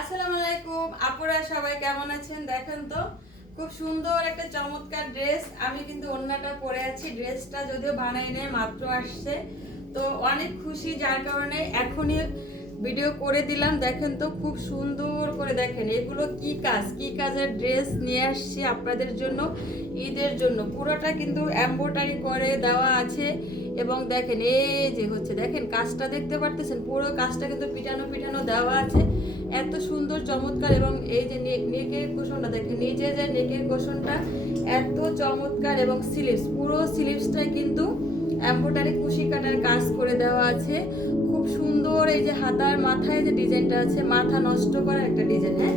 আসসালামু আলাইকুম আপুরা সবাই কেমন আছেন দেখেন তো খুব সুন্দর একটা চমৎকার ড্রেস আমি কিন্তু ওন্নাটা পরে আছি ড্রেসটা যদিও বানাই নেই মাত্র আসছে তো অনেক খুশি যার কারণে এখনই ভিডিও করে দিলাম দেখেন তো খুব সুন্দর করে দেখেন এগুলো কি কাজের ড্রেস নিয়ে আসছি আপনাদের জন্য ঈদের জন্য পুরোটা কিন্তু এমব্রয়ডারি করে দেওয়া আছে এবং দেখেন এই যে হচ্ছে দেখেন কাজটা দেখতে পারতেছেন পুরো কাজটা কিন্তু পিটানো দেওয়া আছে এত সুন্দর চমৎকার এবং এই যে নেকের কোশনটা দেখেন নিচে যে নেকের কোশনটা এত চমৎকার এবং স্লিভস পুরো স্লিভসটাই কিন্তু এমব্রয়ডারি কুশি কাটার কাজ করে দেওয়া আছে খুব সুন্দর এই যে হাতার মাথায় যে ডিজাইনটা আছে মাথা নষ্ট করা একটা ডিজাইন হ্যাঁ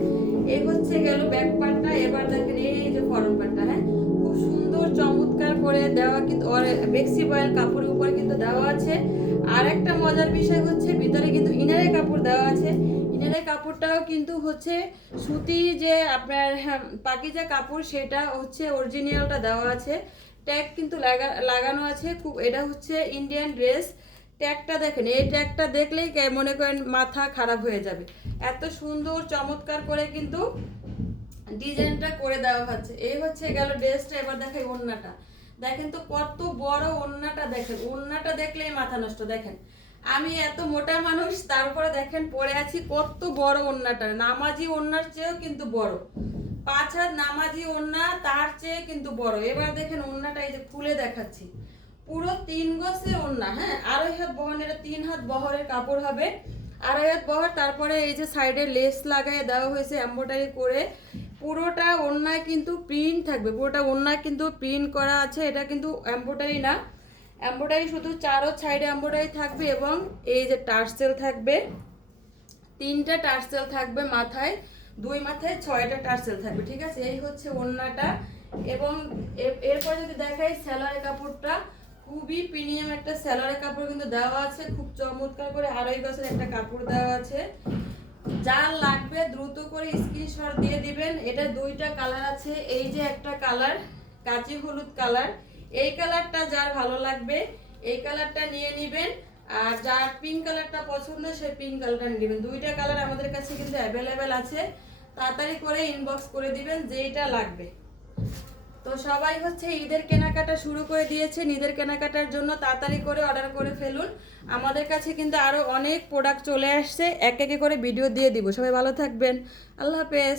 এই হচ্ছে গেল ব্যাক পার্টটা এবার দেখেন এই যে ফরম পার্টটা হ্যাঁ খুব সুন্দর চমৎকার করে দেওয়া কিন্তু বেক্সি বয়েল কাপড়ের উপরে কিন্তু দেওয়া আছে আর একটা মজার বিষয় হচ্ছে ভিতরে কিন্তু ইনারের কাপড় দেওয়া আছে ইনারের কাপড়টাও কিন্তু হচ্ছে সুতি যে আপনার পাকিজা কাপড় সেটা হচ্ছে অরিজিনালটা দেওয়া আছে ট্যাগ কিন্তু লাগানো আছে খুব এটা হচ্ছে ইন্ডিয়ান ড্রেস ট্যাগটা দেখেন এই ট্যাগটা দেখলেই মনে করেন মাথা খারাপ হয়ে যাবে এত সুন্দর চমৎকার করে কিন্তু ডিজাইনটা করে দেওয়া হচ্ছে এই হচ্ছে গেল ড্রেসটা এবার দেখাই ওড়নাটা দেখেন তো কত বড় ওড়নাটা দেখেন ওড়নাটা দেখলেই মাথা নষ্ট দেখেন আমি এত মোটা মানুষ তারপরে দেখেন পরে আছি কত বড় ওড়নাটা নামাজি ওড়নার চেয়েও কিন্তু বড় 5 হাত নামাজি ওড়না তার চেয়ে কিন্তু বড় এবার দেখেন ওড়নাটা এই যে খুলে দেখাচ্ছি পুরো 3 গজের ওড়না হ্যাঁ 2.5 হাত বহরের এটা 3 হাত বহরের কাপড় হবে 2.5 হাত বহর তারপরে এই যে সাইডে লেস লাগায় দেওয়া হয়েছে এমব্রয়ডারি করে পুরোটা ওড়নায় কিন্তু প্রিন্ট থাকবে পুরোটা ওড়নায় কিন্তু প্রিন্ট করা আছে এটা কিন্তু এমব্রয়ডারি না এমব্রয়ডারি শুধু চারো সাইডে এমব্রয়ডারি থাকবে এবং এই যে টার্সেল থাকবে 3টা টার্সেল থাকবে মাথায় 2 মাথায় 6টা টার্সেল থাকবে ঠিক আছে এই হচ্ছে ওড়নাটা এবং এরপর যদি দেখাই সেলারের কাপড়টা খুবই প্রিমিয়াম একটা সেলারের কাপড় কিন্তু দেওয়া আছে খুব চমৎকার করে 2.5 গজের একটা কাপড় দেওয়া আছে যার লাগবে দ্রুত করে স্ক্রিনশট দিয়ে দিবেন এটা 2টা কালার আছে এই যে একটা কালার কাঁচি হলুদ কালার এই কালারটা যার ভালো লাগবে এই কালারটা নিয়ে নেবেন আর যার পিঙ্ক কালারটা পছন্দ সেই পিঙ্ক কালারটা নিয়ে নেবেন 2টা কালার আমাদের কাছে কিন্তু অ্যাভেলেবেল আছে তাড়াতাড়ি করে ইনবক্স করে দিবেন যেইটা লাগবে তো সবাই হচ্ছে ঈদের কেনাকাটা শুরু করে দিয়েছে ঈদের কেনাকাটার জন্য তাড়াতাড়ি করে অর্ডার করে ফেলুন আমাদের কাছে কিন্তু আরো অনেক প্রোডাক্ট চলে আসছে এক এক করে ভিডিও দিয়ে দিব সবাই ভালো থাকবেন আল্লাহ হাফেজ